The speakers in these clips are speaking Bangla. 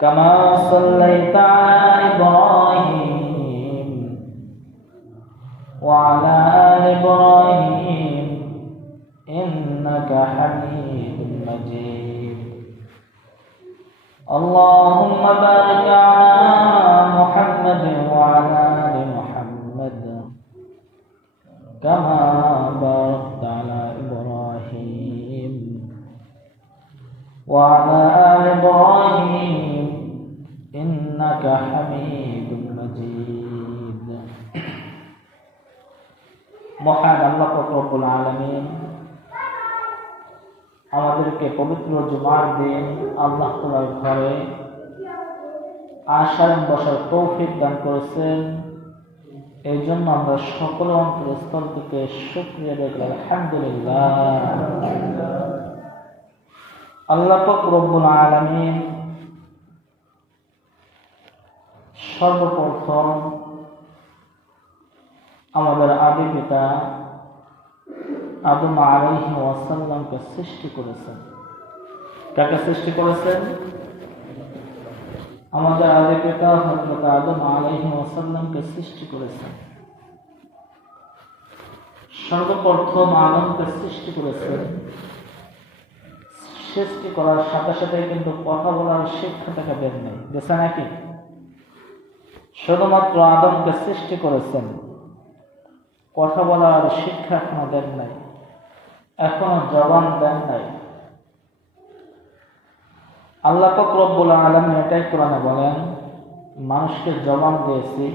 كما صليت على إبراهيم وعلى آل إبراهيم إنك حميد مجيد. اللهم بارك على محمد وعلى آل محمد كما باركت على إبراهيم وعلى آل إبراهيم إنك حميد مجيد. মহান আল্লাহ রব্বুল আলামিন আমাদেরকে পবিত্র জুমার দিন আল্লাহ তাআলার ঘরে আসার বসার তৌফিক দান করেছেন। এই জন্য আমরা সকল অন্তরস্থল থেকে শুকরিয়া আদায় করি, আলহামদুলিল্লাহ। আল্লাহ পাক রব্বুল আলামিন সর্বপ্রথম আমাদের আদি পিতা আদম আলাইহিস সালামকে সৃষ্টি করেছেন। কাকে সৃষ্টি করেছেন? আমাদের আদি পিতা হযরত আদম আলাইহিস সালামকে সৃষ্টি করেছেন। সর্বপ্রথম আদমকে সৃষ্টি করেছেন। সৃষ্টি করার সাথে সাথে কিন্তু কথা বলার শিক্ষাটাকে দেন নাই, দেখছে নাকি? শুধুমাত্র আদমকে সৃষ্টি করেছেন, কথা বলার শিক্ষা এখনো দেন নাই, এখনো জবান দেন নাই। আল্লাহ পাক রব্বুল আলামিন এটাই কোরআনে বলেন, মানুষকে জবান দিয়েছি,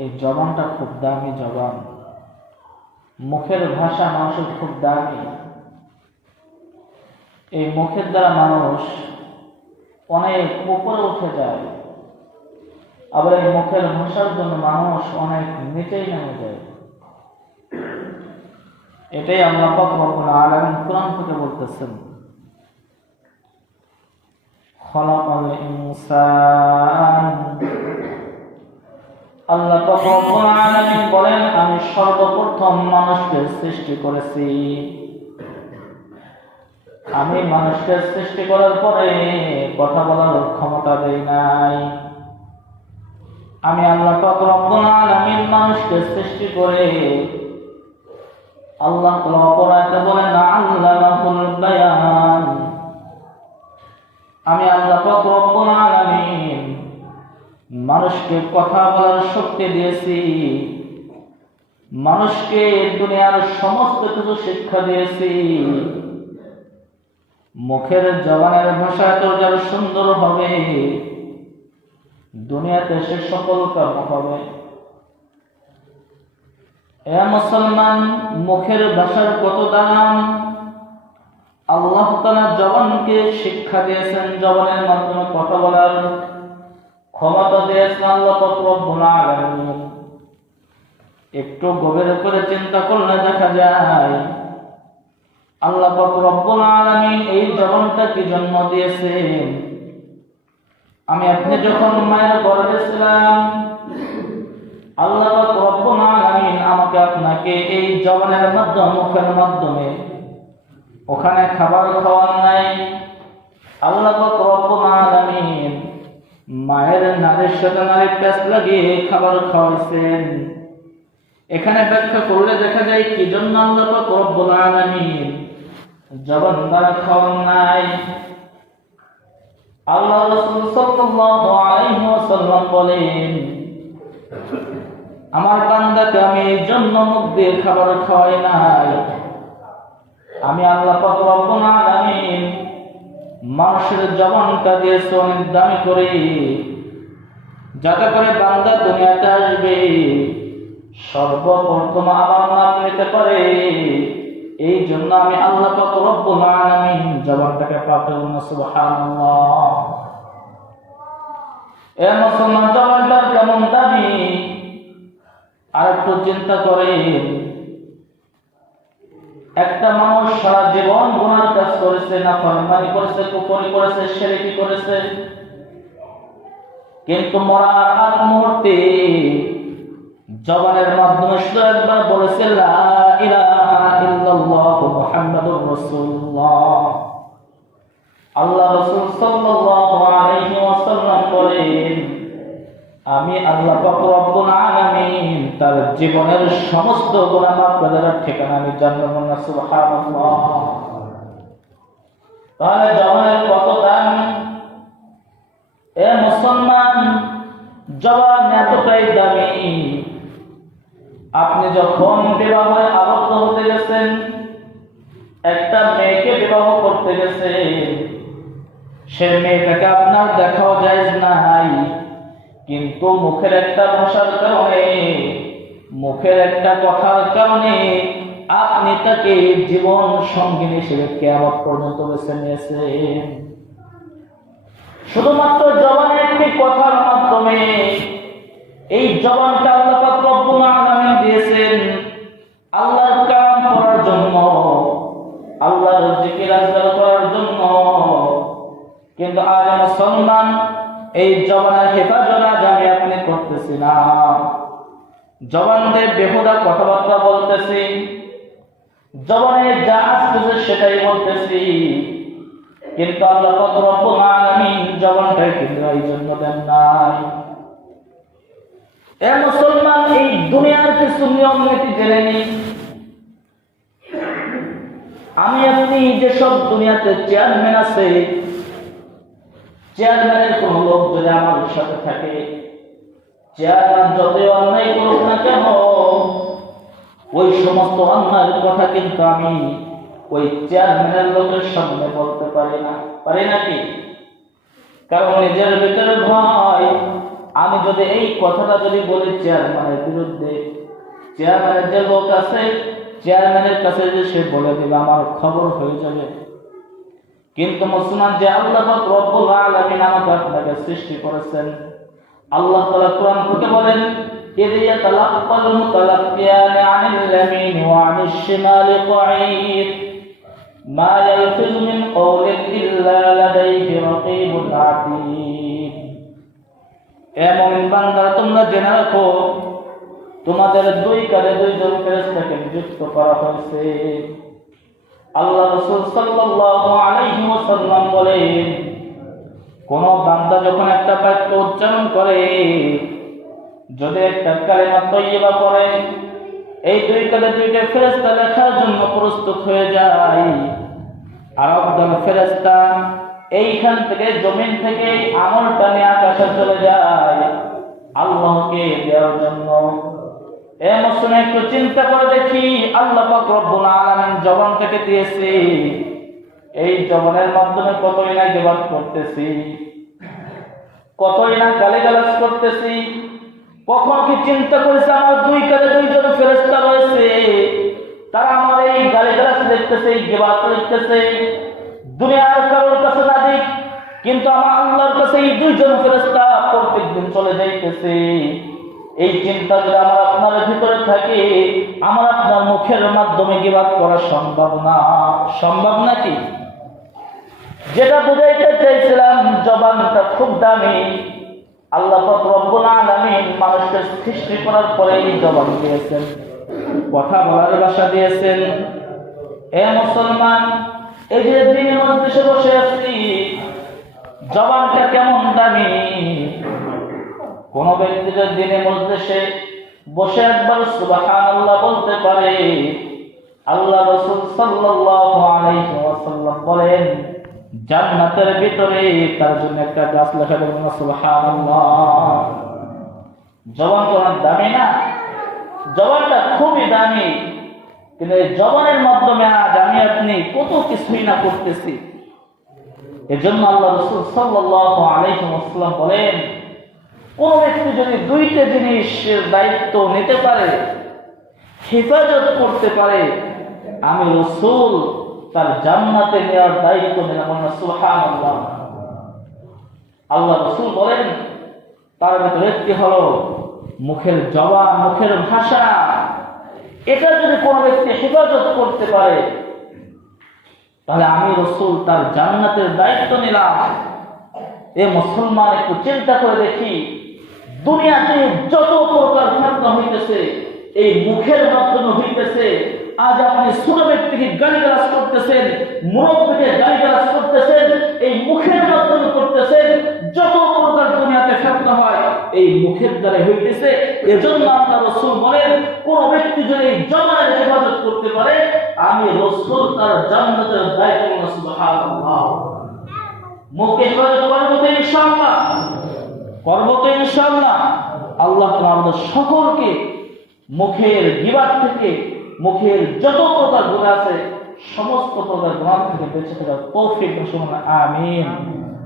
এই জবানটা খুব দামি জবান। মুখের ভাষা মানুষের খুব দামি। এই মুখের দ্বারা মানুষ অনেক উপরে উঠে যায়, আবার এই মুখের ভাষার জন্য মানুষ অনেক নিচেই নেমে যায়। এটাই আল্লাহ পাক রব্বুল আলামিন কোরআন থেকে বলতেছেন, খলাকাল ইনসান। আল্লাহ পাক রব্বুল আলামিন বলেন, আমি সর্বপ্রথম মানুষকে সৃষ্টি করেছি। আমি মানুষকে সৃষ্টি করার পরে কথা বলার ক্ষমতা দেই নাই। আমি আল্লাহ পাক রব্বুল আলামিন মানুষকে সৃষ্টি করে আল্লাহ তাআলা বলেন, আল্লামাহুল বায়ান। আমি আল্লাহ পাক রব্বুল আলামিন মানুষকে কথা বলার শক্তি দিয়েছি, মানুষকে দুনিয়ার সমস্ত কিছু শিক্ষা দিয়েছি। মুখের জবানের ভাষা তো যার সুন্দর হবে, দুনিয়াতে সে সকল কাম হবে। এ মুসলমান, মুখের ভাষার কত দাম! আল্লাহ তাআলা জবানকে শিক্ষা দিয়েছেন, জবানের মাধ্যমে কথা বলার ক্ষমতা দিয়েছেন আল্লাহ পাক রব্বুল আলামিন। একটু গভীর করে চিন্তা করলে দেখা যায় আল্লাহ পাক রব্বুল আলামিন এই জবানটা কি জন্ম দিয়েছেন। আমি আপনি যখন মায়ের গর্ভে ছিলাম, আল্লাহ পাক রব্বুল আলামিন আমাকে আপনাকে এই জবানের মাধ্যমে, মুখের মাধ্যমে ওখানে খাবার খাওয়ান নাই। আল্লাহ পাক রব্বুল আলামিন মায়ের নারীর সাথে নারী প্যাঁচ লাগিয়ে খাবার খাওয়াইছেন। এখানে ব্যাখ্যা করলে দেখা যায় কি জন্য আল্লাহ পাক রব্বুল আলামিন জবান দ্বারা খাওয়ান নাই। আল্লাহ রাসূল সাল্লাল্লাহু আলাইহি ওয়াসাল্লাম বলেন, আমার বান্দাকে আমি এই জন্য মুখ দিয়ে খাবার খাওয়াই নাই। আমি আল্লাহ পাক রব্বুল আলামিন মানুষের জবানটা দিয়েছি অনেক দামি করে, যাতে করে বান্দা দুনিয়াতে আসবে সর্বপ্রথম আমার নাম নিতে পারে। এই জন্য আমি আল্লাহ পাক রব্বুল আলামিন জবানটাকে পাক করলাম। সুবহানাল্লাহ। এ মুসলমান, জবানটা কেমন দামি আর একটু চিন্তা করেন। একটা মানুষ সারা জীবন গুনার কাজ করেছে, নাফরমানি করেছে, কুফরি করেছে, শিরকি করেছে, কিন্তু মরার আগ মুহূর্তে জবানের মাধ্যমে শুধু একবার বলেছে লা ইলাহা ইল্লাল্লাহ মুহাম্মাদুর রাসূলুল্লাহ। আল্লাহ রাসূল সাল্লাল্লাহু আলাইহি আমি আল্লাহ পাক রব্বুল আলামিন তার জীবনের সমস্ত গুনাহ মাফ করে দেওয়ার ঠিকানা আমি জানলাম না। সুবহানাল্লাহ। তাহলে জবানের কত দাম! এ মুসলমান, জবান এতটাই দামি, আপনি যখন বিবাহে আবদ্ধ হতে গেছেন, একটা মেয়েকে বিবাহ করতে গেছেন, সে মেয়েটাকে আপনার দেখাও জায়েজ নাই, কিন্তু মুখের একটা ভাষার কারণে, মুখের একটা কথার কারণে আপনি তাকে জীবন সঙ্গিনী হিসেবে কিয়ামত পর্যন্ত বেছে নিয়েছেন। শুধুমাত্র জবানের একটি কথার মাধ্যমে। এই জবানটা আল্লাহ পাক রব্বুল আলামিন দিয়েছেন আল্লাহর কালাম পড়ার জন্য, আল্লাহর জিকির আজকার করার জন্য। কিন্তু আজ মুসলমান এই জবানের হেফাজত আজ আমি আপনি করতেছি না। জবান দিয়ে বেহুদা কথাবার্তা বলতেছি, জবানে যা আসতেছে সেটাই বলতেছি, কিন্তু আল্লাহ পাক রব্বুল আলামিন জবানটাকে কিন্তু এই জন্য দেন নাই। এ মুসলমান, এই দুনিয়ার কিছু নিয়ম নীতি জেনে নিন। আমি আপনি যেসব দুনিয়াতে চেয়ারম্যান আছে, চেয়ারম্যানের কোন লোক যদি আমার সাথে থাকে, চেয়ারম্যান যতই অন্যায় করুক না কেন, ওই সমস্ত অন্যায়ের কথা কিন্তু আমি ওই চেয়ারম্যানের লোকের সামনে বলতে পারি না। পারি নাকি? কারণ নিজের ভিতরে ভয়, আমি যদি এই কথাটা যদি বলি চেয়ারম্যানের বিরুদ্ধে, চেয়ারম্যানের যে লোক আছে, চেয়ারম্যানের কাছে যে সে বলে দিবে, আমার খবর হয়ে যাবে। কিন্তু মুসলমান, যে আল্লাহ পাক রব্বুল আলামিন আমাকে আপনাকে সৃষ্টি করেছেন, আল্লাহ তাআলা কোরআন থেকে বলেন, ইযা তালাক্কাল মুতালাক্কিয়ানি আনিল ইয়ামিনি ওয়া আনিশ শিমালি কাঈদ মা ইয়ালফিযু মিন কওলিন ইল্লা লাদাইহি রাকীবুন আতীদ। এ মুমিন বান্দারা, তোমরা জেনে রাখো, তোমাদের দুই কাঁধে দুইজন ফেরেশতাকে নিযুক্ত করা হয়েছে। আল্লাহ রাসূল সাল্লাল্লাহু আলাইহি ওয়াসাল্লাম বলেন, কোন বান্দা যখন একটা বাক্য উচ্চারণ করে, যদি একটা কালিমা তাইয়্যিবা পড়ে, এই দুই কাঁধে দুইটা ফেরেশতা লেখার জন্য প্রস্তুত হয়ে যায়। আর একদল ফেরেশতা এইখান থেকে, জমিন থেকে আমলটা নিয়ে আকাশে চলে যায় আল্লাহকে দেওয়ার জন্য। এ মুসলমান, একটু চিন্তা করে দেখি, আল্লাহ পাক রব্বুল আলামিন জবানটাকে দিয়েছে, এই জবানের মাধ্যমে কতই না গীবত করতেছি, কতই না গালিগালাজ করতেছি। কখন কি চিন্তা করেছে আমার দুই কাঁধে দুইজন ফেরেশতা রয়েছে, তারা আমার এই গালিগালাজ লিখতেছে, এই গীবত লিখতেছে, দুনিয়ার কারোর কাছে না দিক, কিন্তু আমার আল্লাহর কাছে এই দুইজন ফেরেশতা প্রত্যেকদিন চলে যাইতেছে। এই চিন্তা যদি আমার আপনার ভিতরে থাকে, আমার আপনার মুখের মাধ্যমে গীবত করা সম্ভব না। সম্ভব নাকি? যেটা বুঝাইতে চাইছিলাম, জবানটা খুব দামি। আল্লাহ পাক রব্বুল আলামিন মানুষকে সৃষ্টি করার পরে এই জবান দিয়েছেন, কথা বলার ভাষা দিয়েছেন। এ মুসলমান, এই যে দিনের মজলিসে বসে আছি, জবানটা কেমন দামি! কোন ব্যক্তি যদি দিনের মজলিসে বসে একবার সুবহানাল্লাহ বলতে পারে, আল্লাহ রাসূল সাল্লাল্লাহু আলাইহি ওয়াসাল্লাম বলেন, জান্নাতের ভিতরে তার জন্য একটা গাছ লেখা দেবেন। সুবহানাল্লাহ। জবান তো অনেক দামি না? জবানটা খুবই দামি, কিন্তু এই জবানের মাধ্যমে আজ আমি আপনি কত কিছুই না করতেছি। এজন্য আল্লাহ রাসূল সাল্লাল্লাহু আলাইহি ওয়াসাল্লাম বলেন, কোন ব্যক্তি যদি দুইটা জিনিসের দায়িত্ব নিতে পারে, হেফাজত করতে পারে, আমি রাসূল তার জান্নাতে নেওয়ার দায়িত্ব নিলাম। সুবহানাল্লাহ। আল্লাহ রাসূল বলেন, তার ভিতরে একটি হলো মুখের জবান, মুখের ভাষা। এটা যদি কোনো ব্যক্তি হেফাজত করতে পারে, তাহলে আমি রাসূল তার জান্নাতের দায়িত্ব নিলাম। এ মুসলমান, একটু চিন্তা করে দেখি, দুনিয়াতে যত প্রকার ঘটনা হইতেছে এই মুখের মাধ্যমে হইতেছে। আজ আপনি ছোট ব্যক্তিকে গালিগালাজ করতেছেন, মুরব্বীকে গালিগালাজ করতেছেন, এই মুখের মাধ্যমে করতেছেন। যত প্রকার দুনিয়াতে ফেতনা হয় এই মুখের দ্বারা হইতেছে। এজন্য আল্লাহ রাসূল বলেন, কোন ব্যক্তি যদি এই জবানের হেফাজত করতে পারে, আমি রাসূল তার জান্নাতের দায়িত্ব নেব। সুবহানাল্লাহ। মুখকে হেফাজত করব তো ইনশাআল্লাহ, করব তো ইনশাআল্লাহ। আল্লাহ তাআলা আমাদের সকলকে মুখের গীবত থেকে, মুখের যত প্রকার গুনাহ আছে সমস্ত প্রকার গুনাহ থেকে বেঁচে থাকার তৌফিক দান করুন। আমিন।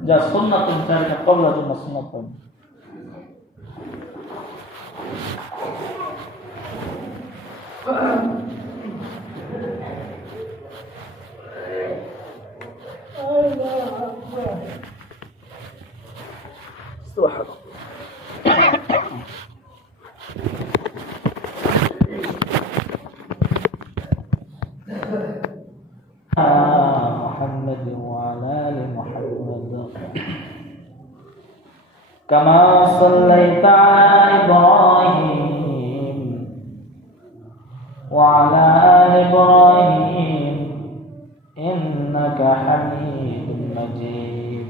যা সুন্নাতুন জারিকা কবলা জন্য সুন্নাত। محمد وعلى آل محمد كما صليت على إبراهيم